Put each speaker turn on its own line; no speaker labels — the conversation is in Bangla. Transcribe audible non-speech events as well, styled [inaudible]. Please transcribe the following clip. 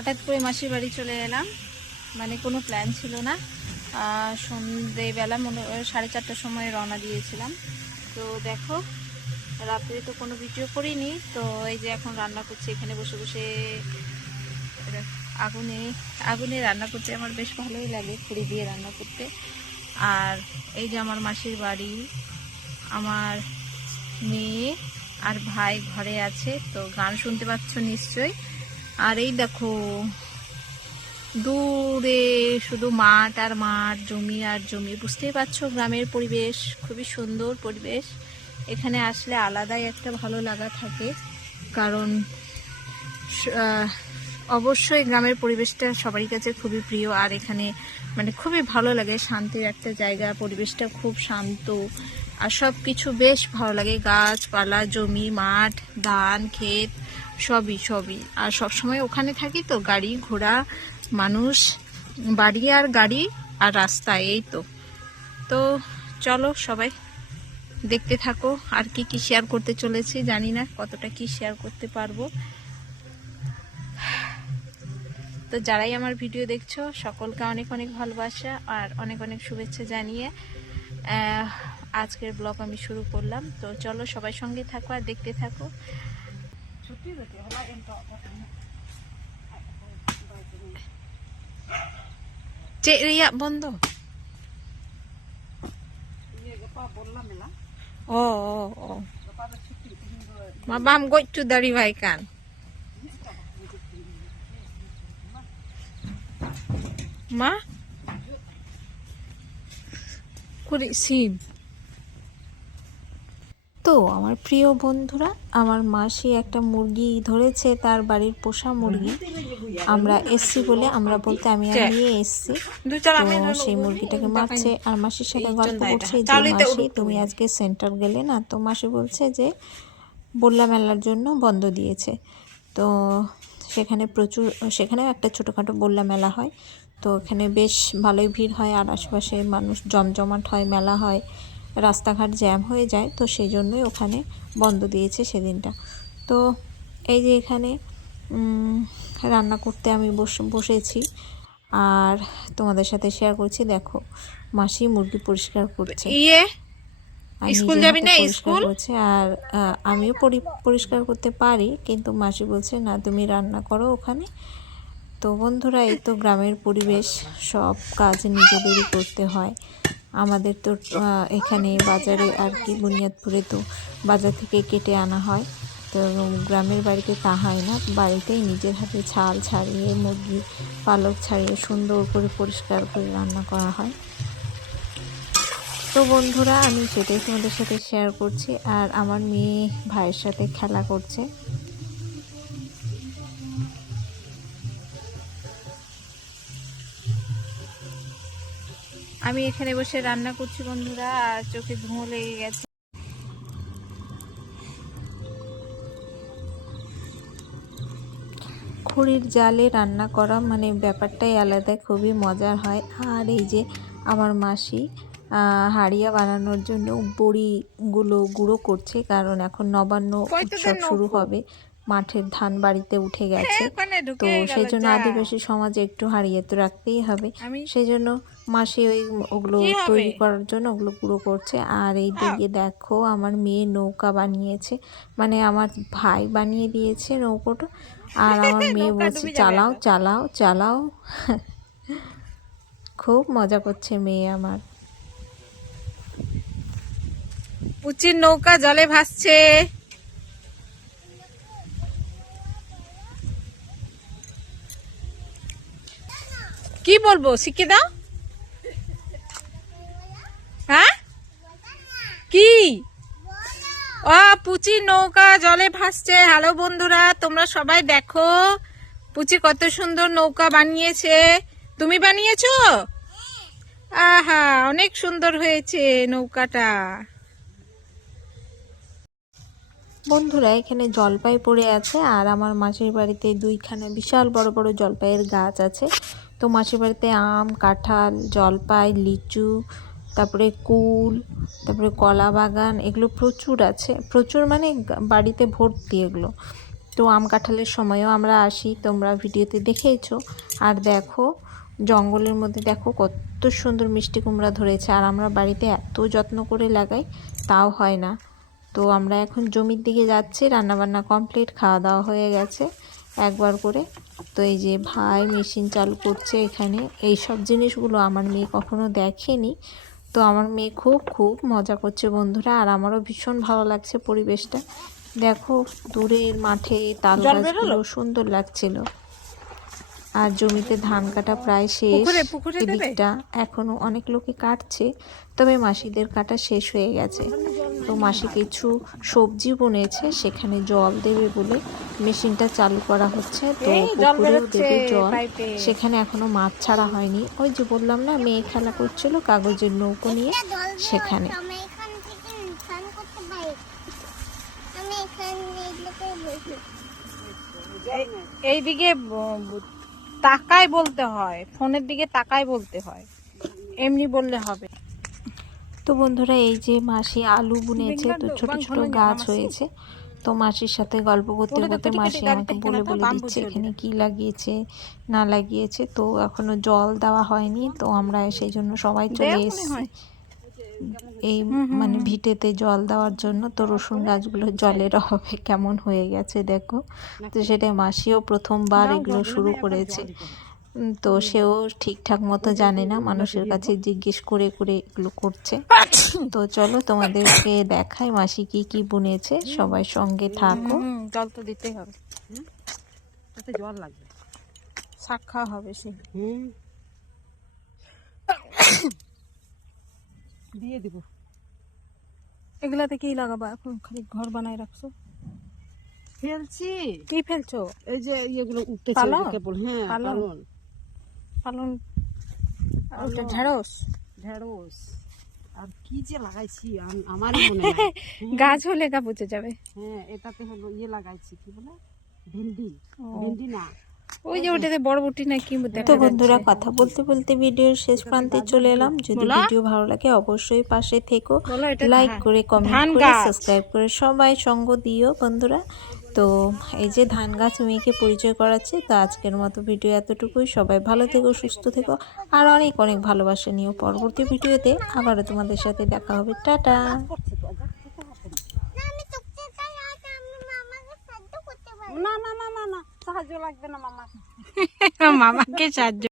হঠাৎ করে মাসির বাড়ি চলে এলাম। মানে কোনো প্ল্যান ছিল না। সন্ধেবেলা মনে সাড়ে চারটার সময় রওনা দিয়েছিলাম। তো দেখো, রাত্রে তো কোনো ভিডিও করিনি। তো এই যে এখন রান্না করছি, এখানে বসে বসে আগুনে আগুনে রান্না করতে আমার বেশ ভালোই লাগে, খড়ি দিয়ে রান্না করতে। আর এই যে আমার মাসির বাড়ি, আমার মেয়ে আর ভাই ঘরে আছে। তো গান শুনতে পাচ্ছ নিশ্চয়ই। আর এই দেখো, দূরে শুধু মাঠ আর মাঠ, জমি আর জমি। বুঝতেই পারছ, গ্রামের পরিবেশ খুবই সুন্দর পরিবেশ। এখানে আসলে আলাদাই একটা ভালো লাগা থাকে, কারণ অবশ্যই গ্রামের পরিবেশটা সবারই কাছে খুবই প্রিয়, আর এখানে মানে খুবই ভালো লাগে, শান্তির একটা জায়গা, পরিবেশটা খুব শান্ত। আর সব কিছু বেশ ভালো লাগে। গাছপালা, জমি, মাঠ, ধান, ক্ষেত, সবই সবই। আর সবসময় ওখানে থাকি তো গাড়ি ঘোড়া, মানুষ, বাড়ি আর গাড়ি আর রাস্তা, এই তো। তো চলো সবাই দেখতে থাকো, আর কি কি শেয়ার করতে চলেছি জানি না কতটা কি শেয়ার করতে পারব। তো যারাই আমার ভিডিও দেখছ, সকলকে অনেক অনেক ভালোবাসা আর অনেক অনেক শুভেচ্ছা জানিয়ে আজকের ব্লগ আমি শুরু করলাম। তো চলো সবাই সঙ্গে থাকো আর দেখতে থাকো। বন্ধ। ও বাম টু দাড়ি ভাই, কান। মা? কুড়ি, সিম। তো আমার প্রিয় বন্ধুরা আমার মাসি একটা মুরগি ধরেছে তার বাড়ির পোষা মুরগি। আমরা এসছি বলে আমরা বলতে আমি আর নিয়ে এসছি। তো সেই মুরগিটাকে মারছে। আর মাসির সাথে গল্প করছে যে মাসি তুমি আজকে সেন্টার গেলে না? তো মাসি বলছে যে বললা মেলার জন্য বন্ধ দিয়েছে। তো সেখানে প্রচুর সেখানেও একটা ছোটোখাটো বললা মেলা হয়। তো এখানে বেশ ভালোই ভিড় হয়। আর আশেপাশে মানুষ জমজমাট হয় মেলা হয়। রাস্তাঘাট জ্যাম হয়ে যায় তো সেই জন্যই ওখানে বন্ধ দিয়েছে সেদিনটা। তো এই যে এখানে রান্না করতে আমি বস- বসেছি। আর তোমাদের সাথে শেয়ার করছি দেখো মাসি মুরগি পরিষ্কার করছে।
ইয়ে?
আর
স্কুল যাবি না, স্কুল?
করছে আর আমিও পরি- পরিষ্কার করতে পারি কিন্তু মাসি বলছে না তুমি রান্না করো ওখানে। তো বন্ধুরা এই তো গ্রামের পরিবেশ সব কাজ নিজেদেরই করতে হয়। আমাদের তো এখানে বাজারে আর কি বুনিয়াদপুরে তো বাজার থেকে কেটে আনা হয়। তো গ্রামের বাড়িতে তা হয় না। বাড়িতেই নিজের হাতে ছাল ছাড়িয়ে, মুরগি পালক ছাড়িয়ে সুন্দর করে পরিষ্কার করে রান্না করা হয়। তো বন্ধুরা, আমি সেটাই তোমাদের সাথে শেয়ার করছি। আর আমার মেয়ে ভাইয়ের সাথে খেলা করছে। আমি এখানে বসে রান্না করছি বন্ধুরা আর চোখে ধুঁয়ো লেগে গেছে। খড়ির জালে রান্না করা মানে ব্যাপারটাই আলাদা খুবই মজার হয়। আর এই যে আমার মাসি হাড়িয়া বানানোর জন্য বড়িগুলো গুঁড়ো করছে কারণ এখন নবান্ন উৎসব শুরু হবে। মাঠের ধান বাড়িতে উঠে গেছে। তো সেই জন্য আদিবাসী সমাজে একটু হারিয়ে তো রাখতেই হবে। সেই জন্য মাসি ওই ওগুলো তৈরি করার জন্য ওগুলো গুঁড়ো করছে। আর এই দিকে দেখো আমার মেয়ে নৌকা বানিয়েছে। মানে আমার ভাই বানিয়ে দিয়েছে নৌকোটা। আর আমার [laughs] মেয়ে বলছে চালাও চালাও। চালাও খুব মজা করছে মেয়ে আমার।
পুচির নৌকা জলে ভাসছে। কি বলব শিখে দাও। হ্যাঁ? কি? ও পুচি নৌকা জলে ভাসছে। হ্যালো বন্ধুরা, তোমরা সবাই দেখো, পুচি কত সুন্দর নৌকা বানিয়েছে। তুমি বানিয়েছো? আহা, অনেক সুন্দর হয়েছে নৌকাটা।
বন্ধুরা, এখানে জলপাই পড়ে আছে, আর আমার মাসির বাড়িতে দুইখানে বিশাল বড় বড় জলপাইয়ের গাছ আছে। তো মাসির বাড়িতে আম, কাঁঠাল, জলপাই, লিচু, তারপরে কুল, তারপরে কলা বাগান, এগুলো প্রচুর আছে। প্রচুর মানে বাড়িতে ভর্তি এগুলো। তো আম কাঁঠালের সময়ও আমরা আসি, তোমরা ভিডিওতে দেখেইছো। আর দেখো, জঙ্গলের মধ্যে দেখো কত সুন্দর মিষ্টি কুমড়া ধরেছে। আর আমরা বাড়িতে এত যত্ন করে লাগাই, তাও হয় না। তো আমরা এখন জমির দিকে যাচ্ছি, রান্নাবান্না কমপ্লিট, খাওয়া দাওয়া হয়ে গেছে। একবার করে। তো এই যে ভাই মেশিন চালু করছে এখানে। এই সব জিনিসগুলো আমার মেয়ে কখনো দেখেনি। তো আমার মেয়ে খুব খুব মজা করছে বন্ধুরা। আর আমারও ভীষণ ভালো লাগছে পরিবেশটা। দেখো দূরের মাঠে তাল গাছগুলো সুন্দর লাগছিল। আর জমিতে ধান কাটা প্রায় শেষ।
পুকুরে- পুকুরে দেবে?
এদিকটা এখনও অনেক লোকে কাটছে তবে মাসিদের কাটা শেষ হয়ে গেছে। তো মাসি কিছু সবজি বনেছে সেখানে জল দেবে বলে মেশিনটা চালু করা হচ্ছে। তো পুকুরেও দেবে জল। সেখানে এখনও মাছ ছাড়া হয়নি। ওই যে বললাম না মেয়ে খেলা করছিল কাগজের নৌকো নিয়ে সেখানে।
আমি এখান থেকে স্নান করতে পারি। আমি এখানে এগুলোকে বসি।
এইদিকে তাকায় বলতে হয় ফোনের দিকে তাকায় বলতে হয়। এমনি বললে হবে।
তো বন্ধুরা এই যে মাসি আলু বুনেছে তো ছোট ছোট গাছ হয়েছে। তো মাসির সাথে গল্প করতে করতে মাসি আমাকে বলে বলে দিচ্ছে এখানে কি লাগিয়েছে না লাগিয়েছে? তো এখনও জল দেওয়া হয়নি তো আমরা সেই জন্য সবাই চলে এসেছি। এই মানে ভিটেতে জল দেওয়ার জন্য তো রসুন গাছগুলো জলের অভাবে কেমন হয়ে গেছে দেখো। তো সেটা মাসিও প্রথমবার এগুলো শুরু করেছে। তো সেও ঠিকঠাক মতো জানে না মানুষের কাছে জিজ্ঞেস করে করে এগুলো করছে। [coughs] তো চলো তোমাদেরকে দেখাই মাসি কি কি বুনেছে সবাই সঙ্গে থাকো।
জল তো দিতেই হবে।
তাতে জল লাগবে।
শাক খাওয়া হবে সে
হুম। দিয়ে দিব।
এগুলাতে কি লাগাবা? এখন খালি ঘর বানাই রাখছো।
ফেলছি।
কি ফেলছো?
এই যে ইয়েগুলো উঠতেছে? কেবল হ্যাঁ
পালং?
পালন
পালন ওটা ঢেঁড়স?
ঢেঁড়স। আর কি যে লাগাইছি আমার মনে [laughs]
গাছ হলে গা বুঝে যাবে।
হ্যাঁ এটাতে হলো ইয়ে লাগাইছি কি বলে? ভেন্ডি। ভেন্ডি না।
ওই যে ওটাতে বড়বটি না কি
তো বন্ধুরা কথা বলতে বলতে ভিডিওর শেষ প্রান্তে চলে এলাম। যদি ভিডিও ভালো লাগে অবশ্যই পাশে থেকো। লাইক করে কমেন্ট করে সাবস্ক্রাইব করে সবাই সঙ্গ দিও বন্ধুরা। তো এই যে ধান গাছ মেয়েকে পরিচয় করাচ্ছে তো আজকের মতো ভিডিও এতটুকুই। সবাই ভালো থেকো সুস্থ থেকো। আর অনেক অনেক ভালোবাসা নিও। পরবর্তী ভিডিওতে আবারও তোমাদের সাথে দেখা হবে। টাটা
না আমি চুপচাপ চাই আর আমি মামাকে
সাহায্য লাগবে না মামা [laughs]
মামাকে সাহায্য